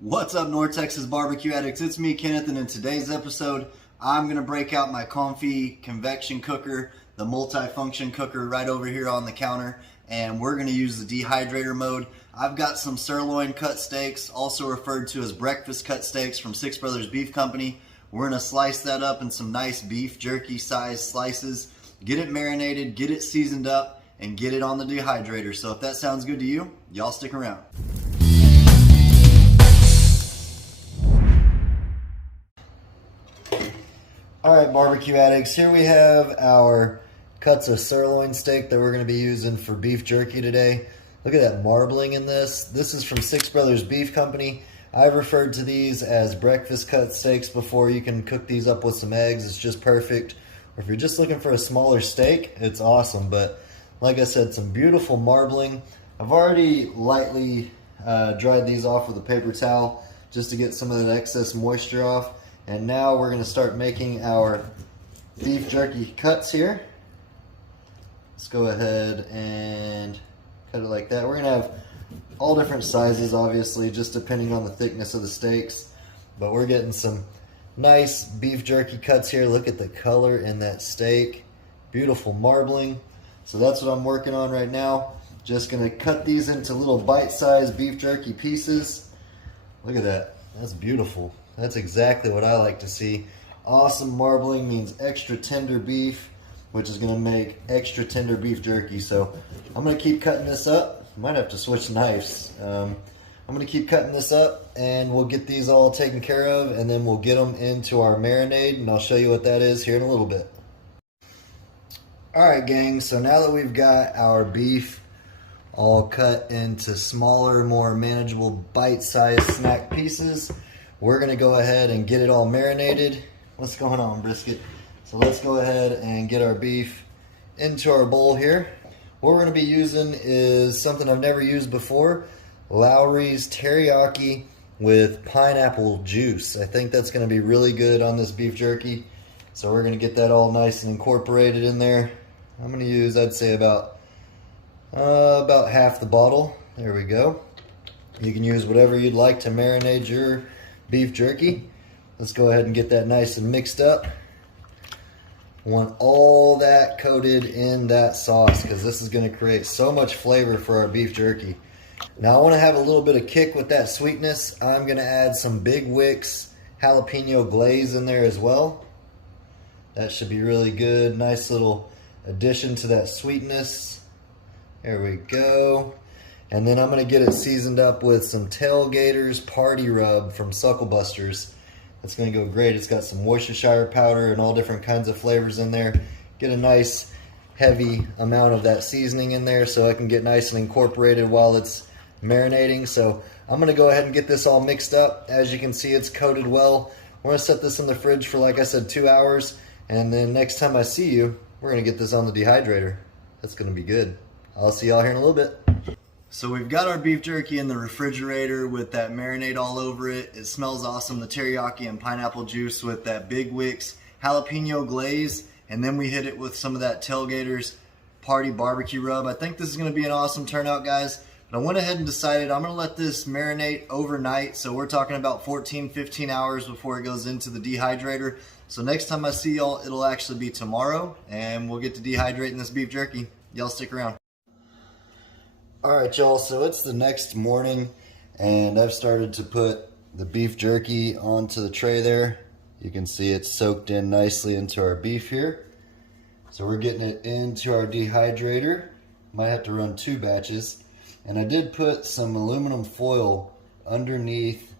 What's up, North Texas barbecue addicts? It's me, Kenneth, and in today's episode, I'm going to break out my comfee convection cooker, the multi-function cooker right over here on the counter, and we're going to use the dehydrator mode. I've got some sirloin cut steaks, also referred to as breakfast cut steaks from Six Brothers Beef Company. We're going to slice that up in some nice beef jerky size slices, get it marinated, get it seasoned up, and get it on the dehydrator. So if that sounds good to you, y'all stick around. Alright, barbecue addicts, here we have our cuts of sirloin steak that we're going to be using for beef jerky today. Look at that marbling in this. This is from Six Brothers Beef Company. I've referred to these as breakfast cut steaks before. You can cook these up with some eggs. It's just perfect. Or if you're just looking for a smaller steak, it's awesome. But like I said, some beautiful marbling. I've already lightly dried these off with a paper towel just to get some of the excess moisture off. And now we're going to start making our beef jerky cuts here. Let's go ahead and cut it like that. We're going to have all different sizes, obviously, just depending on the thickness of the steaks. But we're getting some nice beef jerky cuts here. Look at the color in that steak. Beautiful marbling. So that's what I'm working on right now. Just going to cut these into little bite-sized beef jerky pieces. Look at that. That's beautiful. That's exactly what I like to see. Awesome marbling means extra tender beef, which is going to make extra tender beef jerky. So I'm going to keep cutting this up. Might have to switch knives. I'm going to keep cutting this up, and we'll get these all taken care of, and then we'll get them into our marinade, and I'll show you what that is here in a little bit. Alright, gang, so now that we've got our beef all cut into smaller, more manageable bite-sized snack pieces, we're going to go ahead and get it all marinated. What's going on, brisket? So let's go ahead and get our beef into our bowl here. What we're going to be using is something I've never used before, Lowry's Teriyaki with pineapple juice. I think that's going to be really good on this beef jerky. So we're going to get that all nice and incorporated in there. I'm going to use, I'd say, about half the bottle. There we go. You can use whatever you'd like to marinate your beef jerky. Let's go ahead and get that nice and mixed up. Want all that coated in that sauce because this is going to create so much flavor for our beef jerky. Now I want to have a little bit of kick with that sweetness. I'm going to add some big Wicks jalapeno glaze in there as well. That should be really good. Nice little addition to that sweetness. There we go. And then I'm going to get it seasoned up with some Tailgaters Party Rub from Sucklebusters. That's going to go great. It's got some Worcestershire powder and all different kinds of flavors in there. Get a nice heavy amount of that seasoning in there so I can get nice and incorporated while it's marinating. So I'm going to go ahead and get this all mixed up. As you can see, it's coated well. We're going to set this in the fridge for, like I said, 2 hours. And then next time I see you, we're going to get this on the dehydrator. That's going to be good. I'll see y'all here in a little bit. So we've got our beef jerky in the refrigerator with that marinade all over it. It smells awesome, the teriyaki and pineapple juice with that big Wicks jalapeno glaze. And then we hit it with some of that Tailgaters Party Barbecue Rub. I think this is going to be an awesome turnout, guys. But I went ahead and decided I'm going to let this marinate overnight. So we're talking about 14, 15 hours before it goes into the dehydrator. So next time I see y'all, it'll actually be tomorrow. And we'll get to dehydrating this beef jerky. Y'all stick around. Alright, y'all, so it's the next morning, and I've started to put the beef jerky onto the tray there. You can see it's soaked in nicely into our beef here. So we're getting it into our dehydrator. Might have to run 2 batches. And I did put some aluminum foil underneath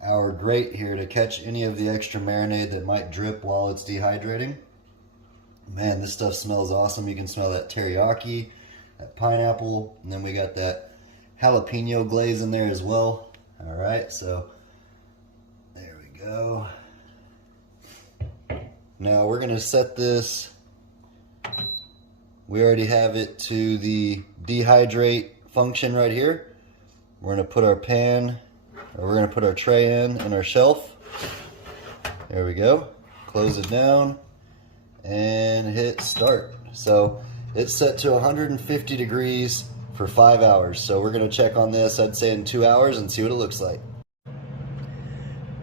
our grate here to catch any of the extra marinade that might drip while it's dehydrating. Man, this stuff smells awesome. You can smell that teriyaki, that pineapple, and then we got that jalapeno glaze in there as well. All right, so there we go. Now we're gonna set this, we already have it to the dehydrate function right here. We're gonna put our pan, or we're gonna put our tray in our shelf. There we go. Close it down and hit start. So it's set to 150 degrees for 5 hours. So we're gonna check on this, I'd say in 2 hours, and see what it looks like.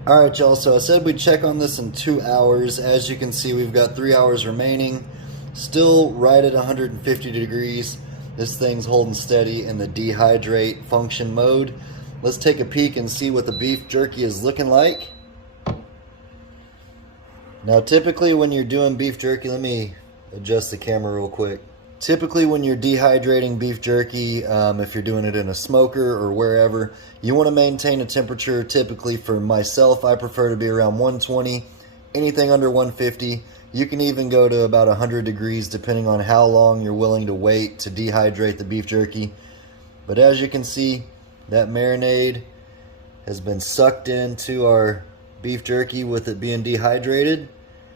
All right, y'all, so I said we'd check on this in 2 hours. As you can see, we've got 3 hours remaining. Still right at 150 degrees. This thing's holding steady in the dehydrate function mode. Let's take a peek and see what the beef jerky is looking like. Now, typically when you're doing beef jerky, let me adjust the camera real quick. Typically when you're dehydrating beef jerky, if you're doing it in a smoker or wherever, you want to maintain a temperature. Typically for myself, I prefer to be around 120. Anything under 150. You can even go to about 100 degrees depending on how long you're willing to wait to dehydrate the beef jerky. But as you can see, that marinade has been sucked into our beef jerky with it being dehydrated.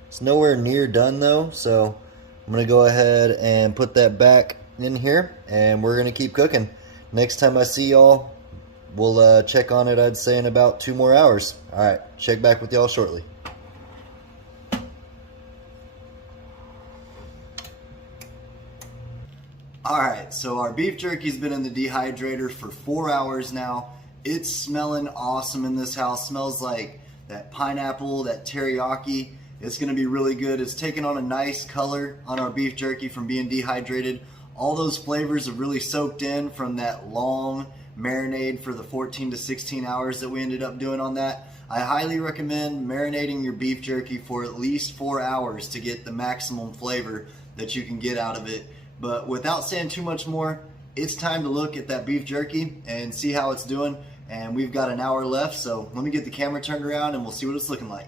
It's nowhere near done though, so I'm going to go ahead and put that back in here, and we're going to keep cooking. Next time I see y'all, we'll check on it, I'd say, in about 2 more hours. Alright, check back with y'all shortly. Alright, so our beef jerky's been in the dehydrator for 4 hours now. It's smelling awesome in this house. Smells like that pineapple, that teriyaki. It's going to be really good. It's taken on a nice color on our beef jerky from being dehydrated. All those flavors have really soaked in from that long marinade for the 14 to 16 hours that we ended up doing on that. I highly recommend marinating your beef jerky for at least 4 hours to get the maximum flavor that you can get out of it. But without saying too much more, it's time to look at that beef jerky and see how it's doing. And we've got an hour left, so let me get the camera turned around and we'll see what it's looking like.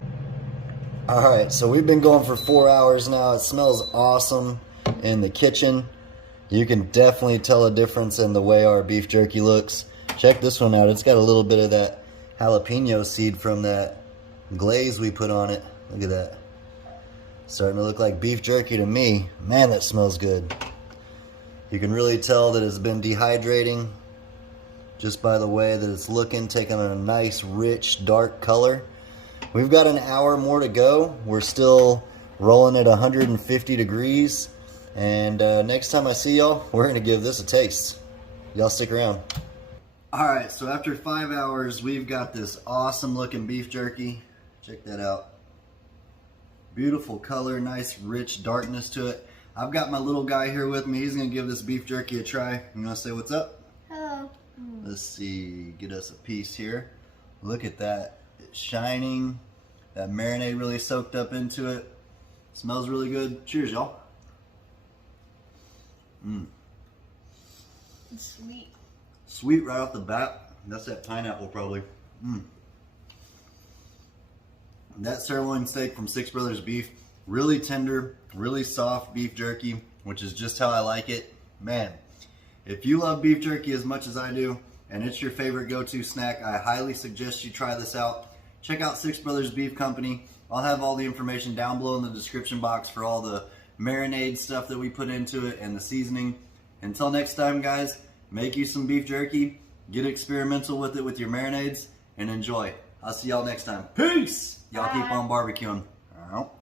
Alright, so we've been going for 4 hours now. It smells awesome in the kitchen. You can definitely tell a difference in the way our beef jerky looks. Check this one out. It's got a little bit of that jalapeno seed from that glaze we put on it. Look at that. Starting to look like beef jerky to me. Man, that smells good. You can really tell that it's been dehydrating just by the way that it's looking, taking on a nice, rich, dark color. We've got an hour more to go. We're still rolling at 150 degrees. And next time I see y'all, we're going to give this a taste. Y'all stick around. Alright, so after 5 hours, we've got this awesome looking beef jerky. Check that out. Beautiful color, nice rich darkness to it. I've got my little guy here with me. He's going to give this beef jerky a try. You want to say what's up? Hello. Let's see, get us a piece here. Look at that. It's shining. That marinade really soaked up into it. Smells really good. Cheers, y'all. It's sweet. Sweet right off the bat. That's that pineapple probably. That sirloin steak from Six Brothers Beef, really tender, really soft beef jerky, which is just how I like it. Man, if you love beef jerky as much as I do, and it's your favorite go-to snack, I highly suggest you try this out. Check out Six Brothers Beef Company. I'll have all the information down below in the description box for all the marinade stuff that we put into it and the seasoning. Until next time, guys, make you some beef jerky, get experimental with it with your marinades, and enjoy. I'll see y'all next time. Peace! Y'all keep on barbecuing.